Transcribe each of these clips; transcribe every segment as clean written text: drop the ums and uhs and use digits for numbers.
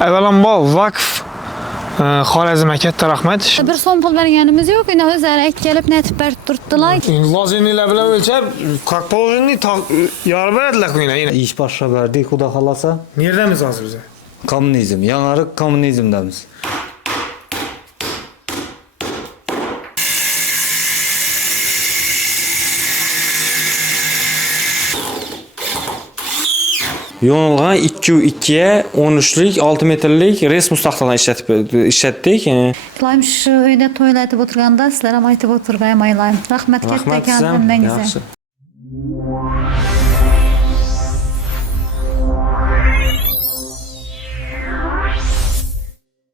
Avvalambor vaqf Xorazmga katta rahmat. Bir so'm pul berganimiz yo'q, yine o'zlari kelib netib berib turibdilar. Lozinlar bilan o'lchab, как положенный yorib beradilar yine. İş başlaverdik, Xudo xolasa. Neredamiz hozir biz? Kommunizm, yangi kommunizmdamiz. Yo'nilg'a 2-2'ye 13'lik 6 metrlik res mustaqildan ishlatdik. Ilayim shu uyda to'ylatib o'tirganda sizlar ham aytib o'tirgan aylayim. Rahmat katta ekan hammangizga.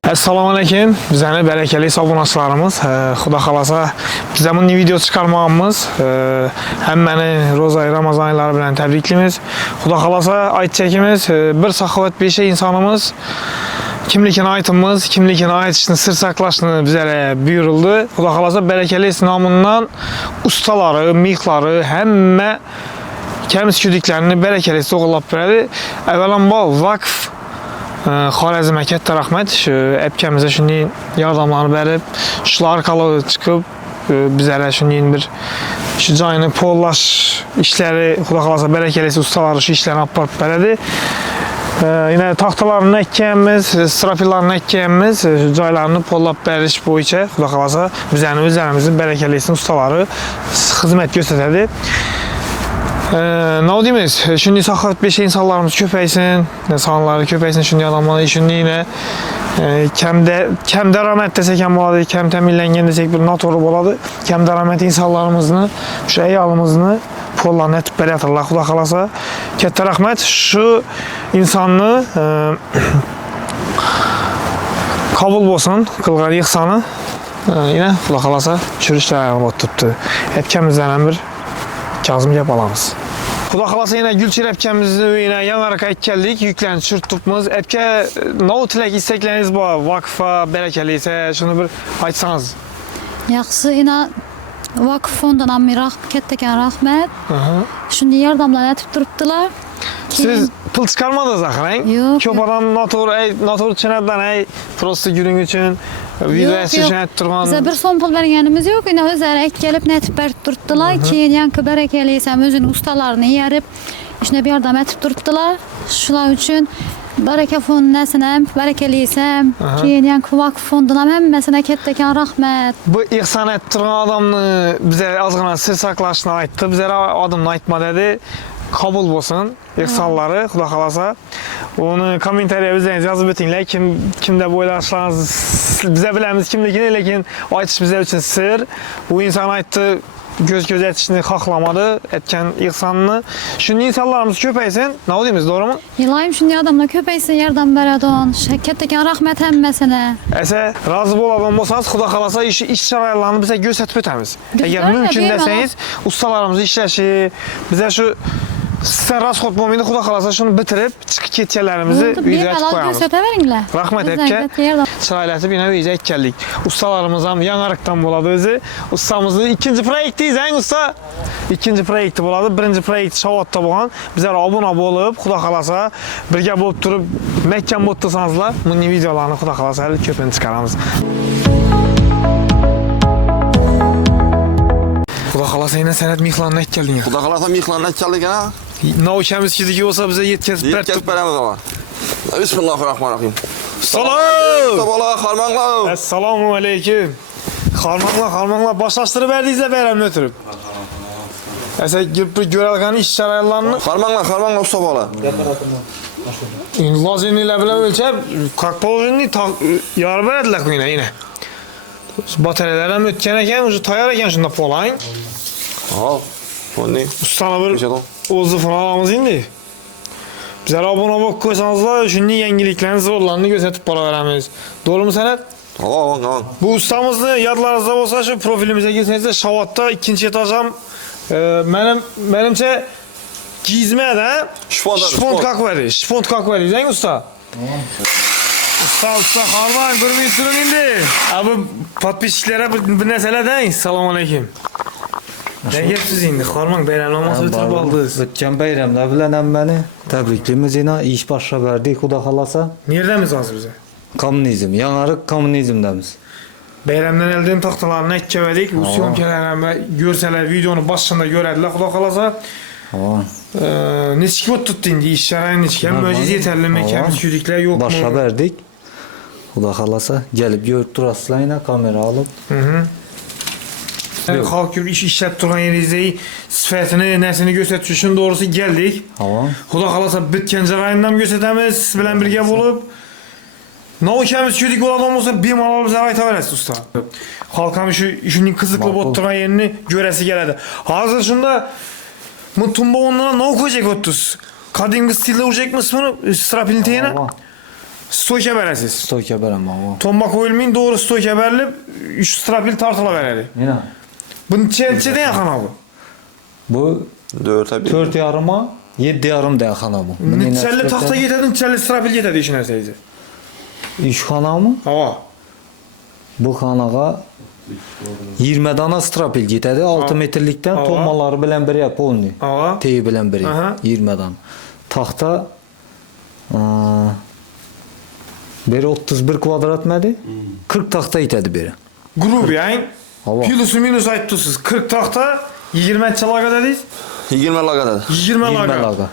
Assalomu alaykum. Bizning barakali obunachilarimiz. Xudo xolasa biz ham bunday video chiqarmoqmiz. Hammani ro'za Ramazon oylari bilan tabriklaymiz. Xudo xolasa aytchakimiz bir saxovat besha insonimiz kimligini aytimiz, kimligini aytishni sir saqlashni bizlarga buyurildi. Xudo xolasa barakali nomidan ustalari, mixlari hamma kamskudiklarni barakali to'g'rilab beradi. Avvalambor vaqf Xorazmga katta rahmat. Shu apkamizga shunday yordamlarni berib, shular orqali chiqib bizlarga shunday bir shu joyni pollash ishlari, xudo xolasa barakali ustalar shu ishlarni olib borib beradi. Yine taxtalarni ekkanmiz, strofillarni ekkanmiz, shu joylarni pollab berish bo'yicha xudo xolasa bizlarning o'zlarimizning barakali ustalari xizmat ko'rsatadi. Ne deymiz? Shunday saxovat besha insonlarimiz ko'paysin, sonlari ko'paysin, shunday odamlar shunday yine kam daromad desak ham bo'ladi, kam ta'minlangan desak bir noto'g'ri bo'ladi. Kam daromad insonlarimizni, shu ayolimizni pollarni etib beryaptilar. Xudo xolasa katta rahmat. Shu insonni qabul bo'lsin, qilgan ihsoni yine xudo xolasa tushirishlar bo'lib turibdi. Aytganimizdan ham bir Kazım gap alamiz. Xudo xolasa yine Gulchehra apkamizni uyina yangiroqqa keldik, yuklarni tushirtibmiz. Apka, nima tilak istaklariniz bor? Vaqfa barakalisa, shuni bir aytsangiz. Yaxshi, yine Vakıf fondan ham katta rahmat. Shunday yordamlar etib turibdilar. Siz pul chiqarmadingiz axir, Yo'q. Ko'p odam noto'g'ri tushunadilar, prosta guling uchun video yasashni turgan. Bize bir so'm pul berganimiz yo'q, yine o'zlari kelib netib berib turibdilar. Keyin yangi barakalisam o'zining ustalarini yerib, ishni bir yordam etib turibdilar. Shular uchun baraka fondasini ham barakalisam, keyin yangi vaqf fondan ham hammasine katta rahmat. Bu ihson etib turgan odamni bizga ozgina sir saqlashni aytdi. Bizga odamni aytma dedi. Qabul bo'lsin ihsonlari, xudo xolasa. Uni kommentariya o'zingiz yozib o'tinglar. Kim deb o'ylashlaringiz biz bilamiz kimligini, lekin aytish bizlar uchun sir. Bu inson aytdi, göz etishni xohlamadi, aytgan ihsonni. Shunday insonlarimiz ko'paysin. Nima deymiz, to'g'rimi? Iloyim shunday odamlar ko'paysin, yordam beradigan. Katta rahmat hammasine. Esa rozi bo'ladigan bo'lsangiz, xudo xolasa ish sharoitlarini bizga ko'rsatib o'tamiz. Agar mumkin desangiz, ustalarimiz ishlashi, bizga shu sizdan rasxod bo'lmaydi, xudo xolasa shuni bitirib chiqib ketganlarimizni uyga aytib qo'yamiz. Ko'rsataveringlar. Rahmat apka. Chiroylatib yana uyga aytganlik. Ustalarimiz ham yangiroqdan bo'ladi o'zi. Ustamizning ikkinchi proyektingiz, usta. Ikkinchi proyekti bo'ladi. Birinchi proyekt Shovotda bo'lgan. Bizlar obuna bo'lib, xudo xolasa birga bo'lib turib, mahkam bo'lib tursangizlar, bunday videolarni xudo xolasa ko'pini chiqaramiz. Xudo xolasa yana san'at mehmonlarni aytgaling. Xudo xolasa mehmonlar kelgan-a? Novchamiz kidigi bo'lsa biza yetkazib beramiz ama. Bismillahirrahmanirrahim. Salom. Bola, xormanglar. Assalomu alaykum. Xormanglar, boshlashtirib berdingizlar bayramni o'tirib. Esa ko'ralgan ish sharoitlarini Xormanglar usta bola. Lozinlar bilan o'lchab, как положенный yorib beradilar yine. Batareyalar ham o'tgan ekan, o'sha tayyor ekan shunda polang. Hop. Bunday Ustani bir o'zi falan olamiz endi. Bizlar obuna bo'lib qo'ysangizlar, shunday yangiliklarni zo'rlarni ko'rsatib boraveramiz. To'g'rimi san'at? Tamam. Bu ustamizni yodlaringizda bo'lsa, shu profilimizga kelsangizlar, Shovotda ikkinchi etaj ham menimcha gizmada shpont kakveri, deng usta. Usta, xormang, bir minut turing endi. Abi, podpischiklariga bir narsalar deng. Assalomu alaykum. Ne gepsiz indi? Harman bayramlaması ötürüp aldınız. Ötken bayramda bilen hem beni tebriklimiz yine iş başa verdik Xudo xolasa. Neredemiz hazır bize? Kommunizm, yanarık kommunizmdemiz. Bayramdan elden taxtalarını ekkevedik. Bu syomkalarını görseler videonun başında görediler. Xudo kalasa. Tamam. Neçik ot tuttu indi işler neçik. Hem möciz yeterli mi? Hem küdükler yok mu? Başa verdik. Xudo xolasa gelip görüp turasızlar yine kamera alıp. Halk iş işlet duran yerinizdeyi sıfatını, nesini göstermek için doğrusu geldik. Tamam. Xudo kalasa bitken jarayından gösteremiz. Siz bilen birge bulup. Ne okuyamız küdük olan olsa bir mal alıp zarayta veresiz usta. Halkam şu işinin kızıklı botturan yerini göresi geledi. Hazır şunda Tumba onlara ne okuyacak otuz? Kadın stilde olacak mısın? Strapilin teyine? Stoyke veresiz. Stoyke verem ama. Tomba koyulmayın doğru stoyke verilip 3 strapil tartıla vereli. Yine. Bunun çençede yakın abi. Bu 4 yarıma 7 yarım da yakana bu. Nitçelli tahta getirdin, nitçelli strapil getirdi işin erseydi. İş xana mı? Hava. Bu xanağa 20 dana strapil getirdi. 6 metrlikten tommaları bilen bir yap olmuyor. Hava. Teyi bilen bir Aha. 20 dan. Tahta beri 31 kvadrat mıydı? 40 tahta itedi beri. Grup yani. Hava. Pilusu minus ayttusuz. 40 tahta 20 çalaga dediniz. 20 laga. 20 laga. laga.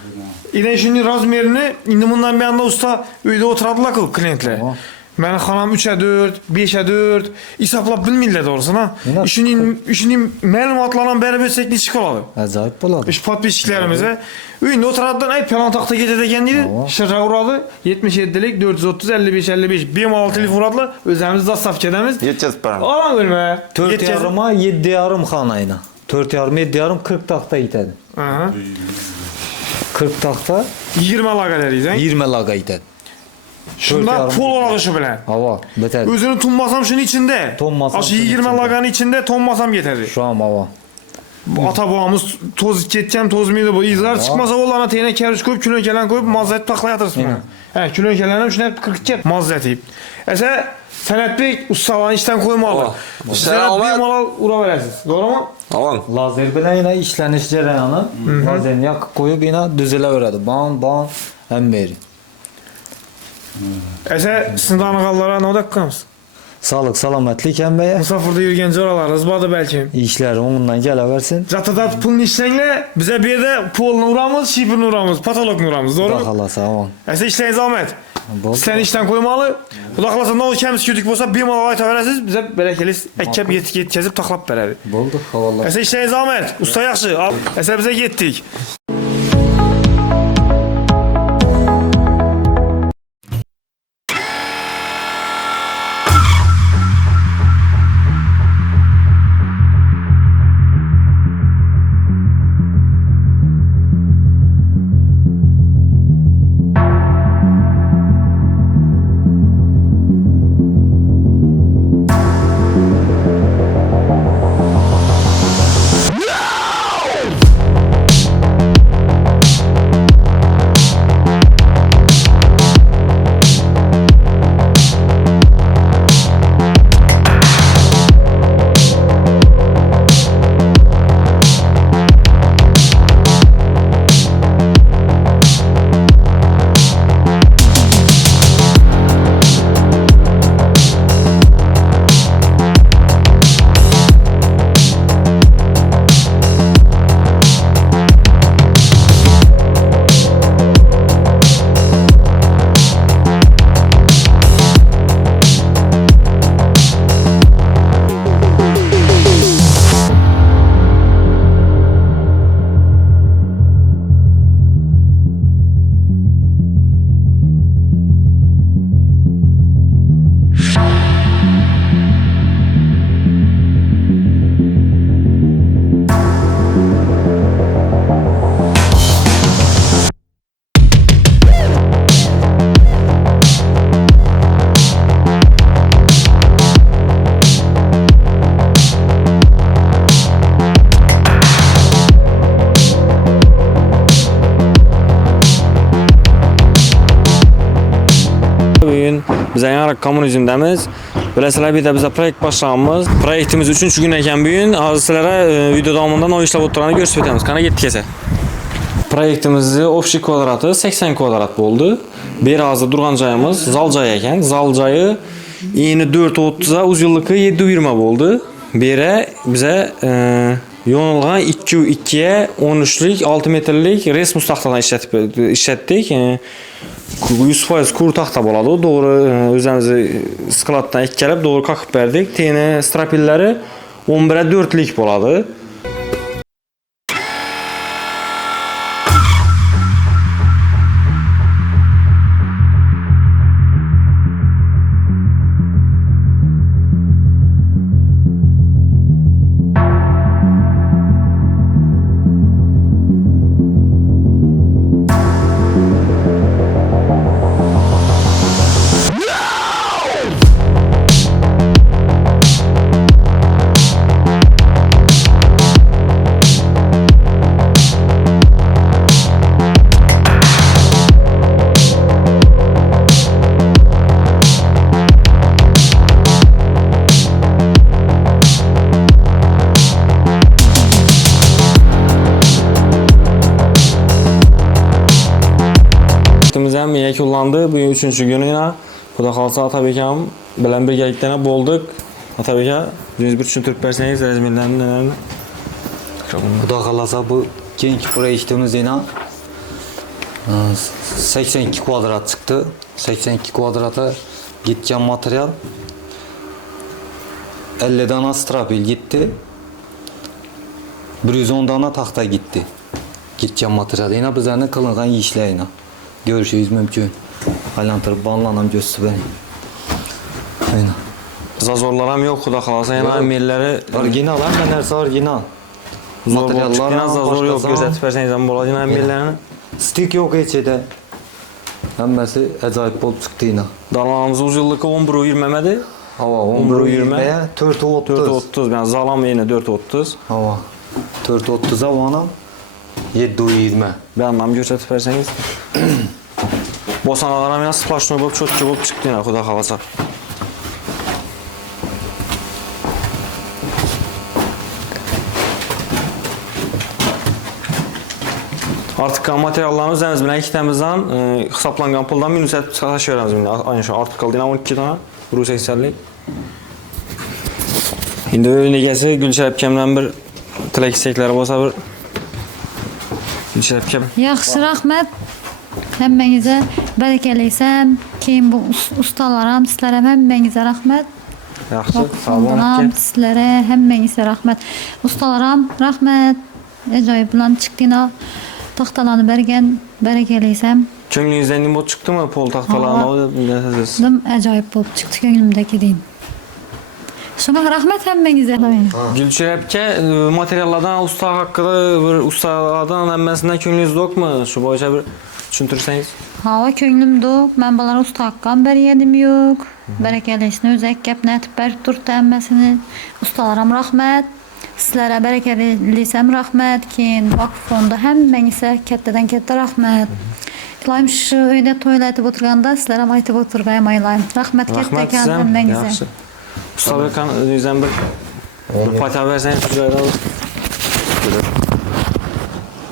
Yine şimdi razmerini indi bundan bir anda usta uyda oturadılar kıl klientler. Tamam. Ben hanım 3'e 4, 5'e 4 hesaplap bilmirler doğrusu ha. Yine- İşinin məlumatlarla beraber sekli çıkaladı. Acayip buladı. İş patbeşiklerimize. Uyunda oturadılar ay plan takta gecede deydi. Tamam. Şırra uğradı. 77'lik 430 55 55 benim 6 telefon uğradılar. Özlerimiz de saf kedemiz. Yeteceğiz param. Alan ölme. 4 yarıma 7 yarım xanayla. 4 yarım 7 yarım 40 tahta itedi. Aha. 40 tahta 20 laga deriz. 20 laga itedi. Şunda yarım. pul olarak şu bilen. Hava beter. Özünü tunmasam şunun içinde. Tonmasam Aşı şunun 20 içinde. laganın içinde tonmasam yeterli. Şu an hava. Ata babamız toz ketken toz muydu bu? İzler çıkmasa olanı teyine kerüş koyup külön gelen koyup mazlet takla yatırsın. He külön gelenem şuna hep 42 mazlet yiyip. Ese Senet Bey ustalarını işten koymalı. Senet Bey mala ura veresiz. Doğru mu? Tamam. Lazer bilen yine işleniş cereyanı. Lazerini yakıp koyup yine düzele öğredi. Ban hem beri. Ese sındanıqallara ne odaqqamız? Sağlık salametlik hem beye. Musafirde yürgen coralar rızbadı belki. İşleri onundan geleversin. Zatada pulun işlenle bize bir de pulunu uğramız, şipini uğramız, patologunu uğramız. Doğru mu? Daha sağ ol. Ese işleyin zahmet. Bol. Sen işten koymalı. Kulaklasın ne olur kemiz kütük olsa bir mal ayta veresiz bize berekeliz ekkep yetkezip taklap vereri. Bulduk havalar. Ese işleyin zahmet. Usta yaxşı. Al. Ese bize gittik. Biz yanarıq kommunizmdəmiz. Bilasizlar, bir de bize proyekt başlamamız. Proyektimiz 3-cü gün ekan bugün. Hozir sizlarga video davomida ne ishlab o'tirganini ko'rsatib o'tamiz. Qani ketdik esa. Proyektimizni общий kvadrati 80 kvadrat bo'ldi. Bu yer hozir turgan joyimiz zal joyi ekan. Zal joyi eni 4.30 ga, uzunligi 7.20 bo'ldi. Bu yer bize yo'nilgan 2.2 ga 13lik 6 metrlik resmus taxtadan ishlatdik. 100% kur taxta bo'ladi. Doğru o'zimizni skladdan ikkilab doğru qaqib berdik. Teni strapillari 11 ga 4lik bo'ladi. Proyektimiz ham yakunlandi. Bugün 3-cü günü yine. Xudo xolsa Atabekam bilan birgalikda bo'ldik. Atabeka, o'zingiz bir tushuntirib bersangiz, razmerlarni nelerini? Xudo xolasa bu keyingi proyektimiz yine 82 kvadrat çıktı. 82 kvadrata gitken materyal 50 dana strapil gitti. 110 dana taxta gitti. Gitken materyal. Yine bizlerine kılıngan işler yine. Görüşürüz mümkün. Aylantirib bağlanam göstü beni. Aynen. Zazorlar ham yo'q, xudo xolasa. Yana melleri Orijinal hem neresi orijinal. zor bo'lib Materiallar chiqqan, ham zazor yo'q, boshqasi ham. ko'rsatib bersangiz ham bo'ladi. Yana mellerini Stik yok içinde. Hemmesi acayip bol çıktı yine. Dalamamız uzunluğu 11.20 idi. Hava 11.20 11.20'ye 4.30. 4.30, yani zalam yine 4.30. Hava 4.30'a vana 7.20. Ben nam gösterip verseniz. Bosanalar ham yana splashnoy bo'lib, cho'tki bo'lib chiqdi yana, xudo xolasa. Artık materiallarımız o'zimiz bilan ikkitamizdan hisoblangan puldan minus etib chiqarishveramiz. Aynan shu ortiq qildi, 12 dona 180lik. Endi o'yin egasi Gulchar akamdan bir tilak istaklari bo'lsa bir Gulchar akam. Yaxshi, rahmat. Hammangizga barakalaysam. Keyin bu ustalar ham, sizlar ham hammangizga rahmat. Yaxshi, sog' bo'ling aka. Sizlarga hammangizga rahmat. Ustalar ham rahmat. Ajoyib bilan chiqdina. Taxtalarni bergan, barakalaysam. Ko'nglingizdan nima bo'lib chiqdimi? Pol taxtalarni Dim ajoyib bo'lib chiqdi ko'nglimdagi deyin. Shunga rahmat hammangizga. Gulchar aka, materiallardan usta haqida bir ustalardan hammasidan ko'nglingiz yo'qmi? Shu bo'yicha bir tushuntirsangiz. Hava ko'nglimda, men bular usta haqqan berganim yo'q. Barakalayishni o'zak gapni aytib berib turdi hammasini. Ustalar ham rahmat. Sizlarga barakalaysam rahmat. Keyin vakf fondi hammangizga kattadan katta rahmat. Iloyim shu uyda to'ylatib o'tirganda sizlar ham aytib o'tirmayman. Rahmat katta ekan hammangizga. Yaxshi. Usta ekan o'zingizdan bir pata bersangiz joyda.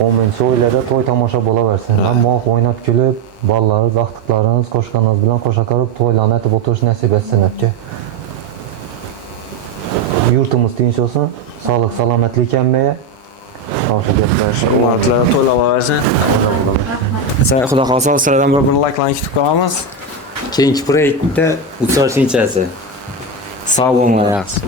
10-chi oylarda to'y tomosha bo'laversin. Hamma o'ynab kulib, bolalarimiz, vaqtlarimiz, qo'shganimiz bilan qo'sha qilib to'ylarni aytib o'tirish nasib etsin aka. Yurtimiz tinch olsun, sağlık, salomatlik hammaya. O'sha gaplar, Ularga to'ylar olaversin. Sen xudo xolsa sizlardan bir like kutib qolamiz. keyingi proyektda uchrashguncha. Sog' bo'linglar, yaxshi.